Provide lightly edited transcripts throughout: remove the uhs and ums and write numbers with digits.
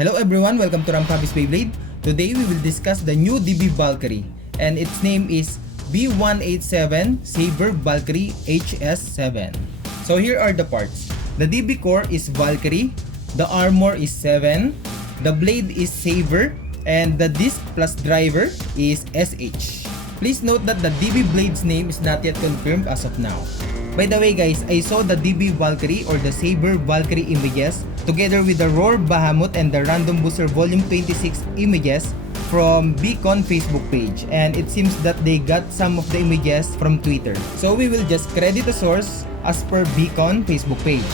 Hello everyone, welcome to Rampabis Beyblade. Today we will discuss the new DB Valkyrie and its name is B187 Saber Valkyrie HS7. So here are the parts. The DB core is Valkyrie, the armor is 7, the blade is Saber, and the disc plus driver is SH. Please note that the DB blade's name is not yet confirmed as of now. By the way guys, I saw the DB Valkyrie or the Saber Valkyrie images together with the Roar Bahamut and the Random Booster Volume 26 images from Beacon Facebook page, and it seems that they got some of the images from Twitter. So we will just credit the source as per Beacon Facebook page.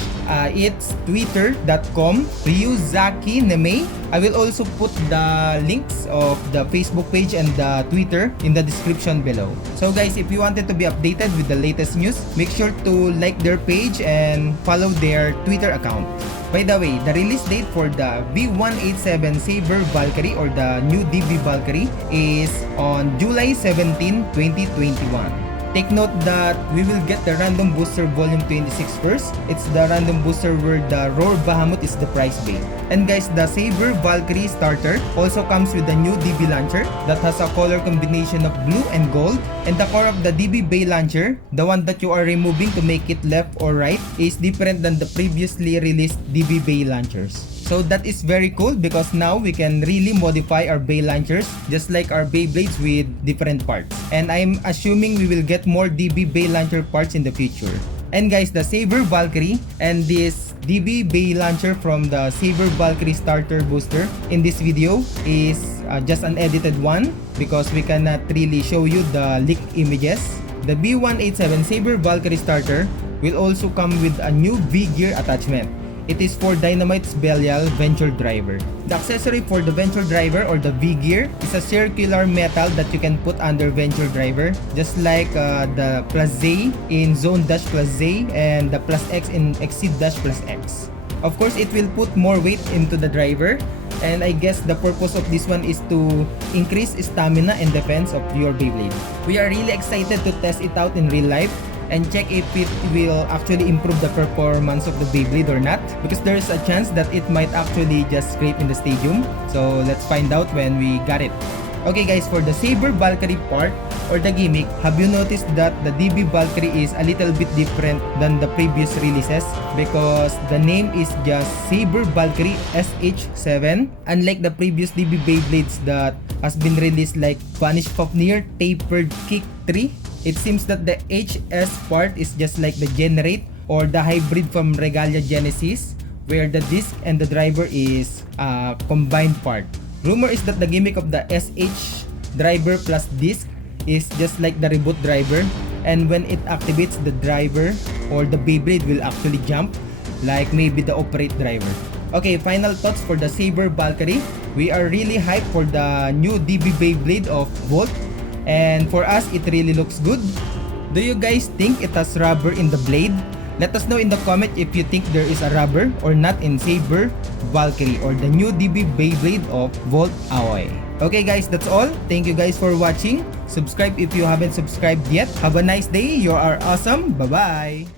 It's twitter.com Ryuzaki Neme. I will also put the links of the Facebook page and the Twitter in the description below. So guys, if you wanted to be updated with the latest news, make sure to like their page and follow their Twitter account. By the way, the release date for the B187 Saber Valkyrie or the new DB Valkyrie is on July 17, 2021. Take note that we will get the Random Booster Volume 26 first. It's the Random Booster where the Roar Bahamut is the prize bait. And guys, the Saber Valkyrie starter also comes with the new DB launcher that has a color combination of blue and gold. And the core of the DB Bay launcher, the one that you are removing to make it left or right, is different than the previously released DB Bay launchers. So that is very cool because now we can really modify our Bay launchers just like our Beyblades with different parts. And I'm assuming we will get more DB Bay launcher parts in the future. And guys, the Saber Valkyrie and this DB Bay launcher from the Saber Valkyrie starter booster in this video is just an edited one because we cannot really show you the leaked images. The B187 Saber Valkyrie starter will also come with a new V-gear attachment. It is for Dynamite's Belial Venture Driver. The accessory for the Venture Driver or the V-Gear is a circular metal that you can put under Venture Driver, just like the Plus Z in Zone Dash Plus Z and the Plus X in Exceed Dash Plus X. Of course, it will put more weight into the driver, and I guess the purpose of this one is to increase stamina and defense of your Beyblade. We are really excited to test it out in real life and check if it will actually improve the performance of the Beyblade or not, because there is a chance that it might actually just scrape in the stadium. So let's find out when we got it. Okay guys, for the Saber Valkyrie part or the gimmick, have you noticed that the DB Valkyrie is a little bit different than the previous releases? Because the name is just Saber Valkyrie SH7, unlike the previous DB Beyblades that has been released like Vanish Fafnir, Tapered Kick 3. It seems that the HS part is just like the Generate or the hybrid from Regalia Genesis, where the disc and the driver is a combined part. Rumor is that the gimmick of the SH driver plus disc is just like the reboot driver, and when it activates, the driver or the Beyblade will actually jump like maybe the operate driver. Okay, final thoughts for the Saber Valkyrie. We are really hyped for the new DB Beyblade of Volt, and for us it really looks good. Do you guys think it has rubber in the blade? Let us know in the comment if you think there is a rubber or not in Saber Valkyrie or the new DB Beyblade of Volt Aoi. Okay guys, that's all. Thank you guys for watching. Subscribe if you haven't subscribed yet. Have a nice day. You are awesome. Bye bye.